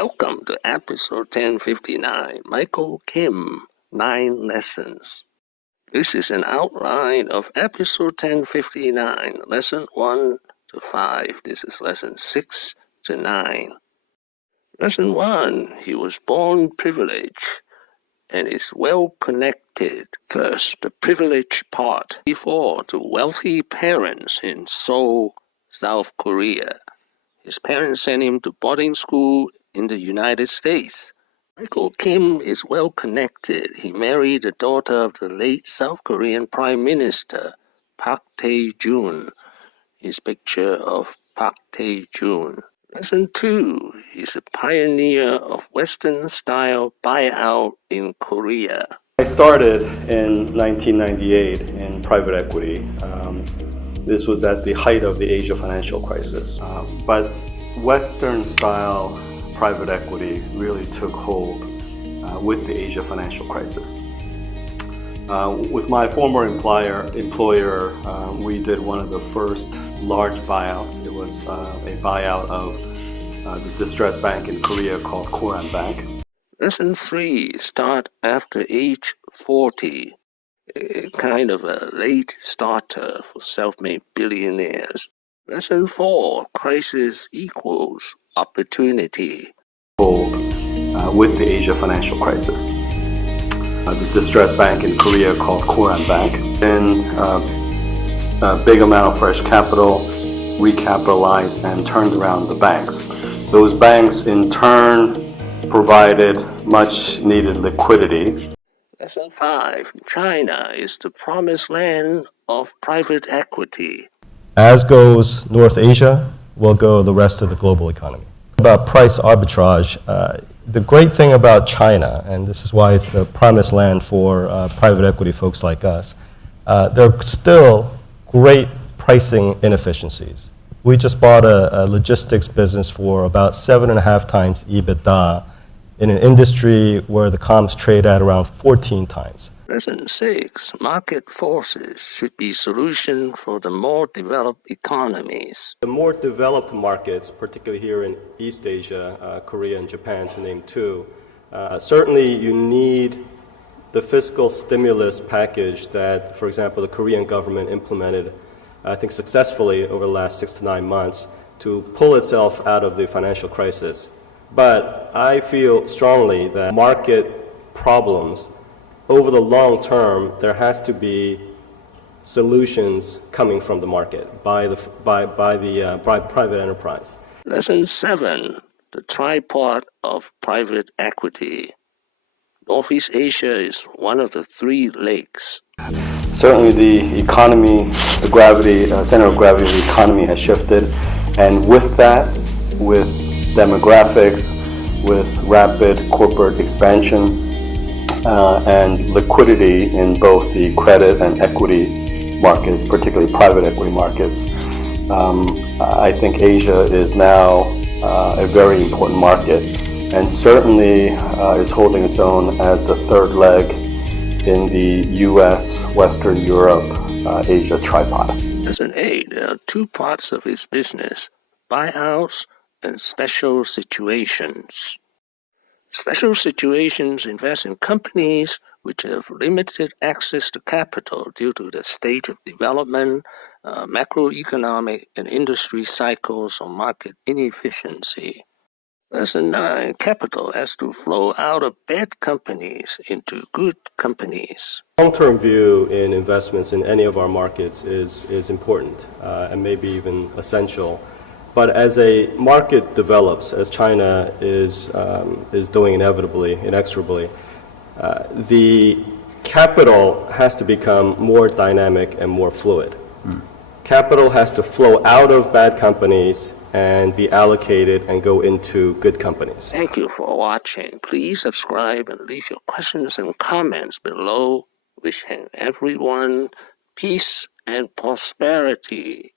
Welcome to episode 1059, Michael Kim, 9 Lessons. This is an outline of episode 1059, lesson 1 to 5. This is lesson 6 to 9. Lesson 1, he was born privileged and is well connected. First, the privilege part. Before, to wealthy parents in Seoul, South Korea. His parents sent him to boarding school in the United States. Michael Kim is well connected. He married the daughter of the late South Korean Prime Minister, Park Tae-jun. His picture of Park Tae-jun. Lesson 2. He's a pioneer of Western-style buyout in Korea. I started in 1998 in private equity. This was at the height of the Asia financial crisis. But Western-style private equity really took hold with the Asia financial crisis. With my former employer, we did one of the first large buyouts. It was a buyout of the distressed bank in Korea called Korean Bank. Lesson 3. Start after age 40. Kind of a late starter for self-made billionaires. Lesson 4. Crisis equals opportunity. With the Asia financial crisis. The distressed bank in Korea called Korean Bank. And a big amount of fresh capital, recapitalized and turned around the banks. Those banks in turn provided much needed liquidity. Lesson 5. China is the promised land of private equity. As goes North Asia, will go the rest of the global economy. About price arbitrage, the great thing about China, and this is why it's the promised land for private equity folks like us, there are still great pricing inefficiencies. We just bought a logistics business for about 7.5 times EBITDA in an industry where the comps trade at around 14 times. Lesson 6. Market forces should be solution for the more developed economies. The more developed markets, particularly here in East Asia, Korea and Japan to name two, certainly you need the fiscal stimulus package that, for example, the Korean government implemented, I think successfully over the last 6 to 9 months to pull itself out of the financial crisis. But I feel strongly that market problems, over the long term, there has to be solutions coming from the market by private enterprise. Lesson 7. The tripod of private equity. Northeast Asia is one of the 3 lakes. Certainly the economy, the gravity, center of gravity of the economy has shifted, and with that, with demographics, with rapid corporate expansion, and liquidity in both the credit and equity markets, particularly private equity markets, I think Asia is now a very important market, and certainly is holding its own as the third leg in the U.S., Western Europe, Asia tripod. Lesson 8. There are 2 parts of his business, buyouts and special situations. Special situations invest in companies which have limited access to capital due to the stage of development, macroeconomic and industry cycles or market inefficiency. Lesson 9. Capital has to flow out of bad companies into good companies. Long-term view in investments in any of our markets is important and maybe even essential. But as a market develops, as China is doing inexorably, the capital has to become more dynamic and more fluid. Capital has to flow out of bad companies and be allocated and go into good companies. Thank you for watching. Please subscribe and leave your questions and comments below. Wishing everyone peace and prosperity.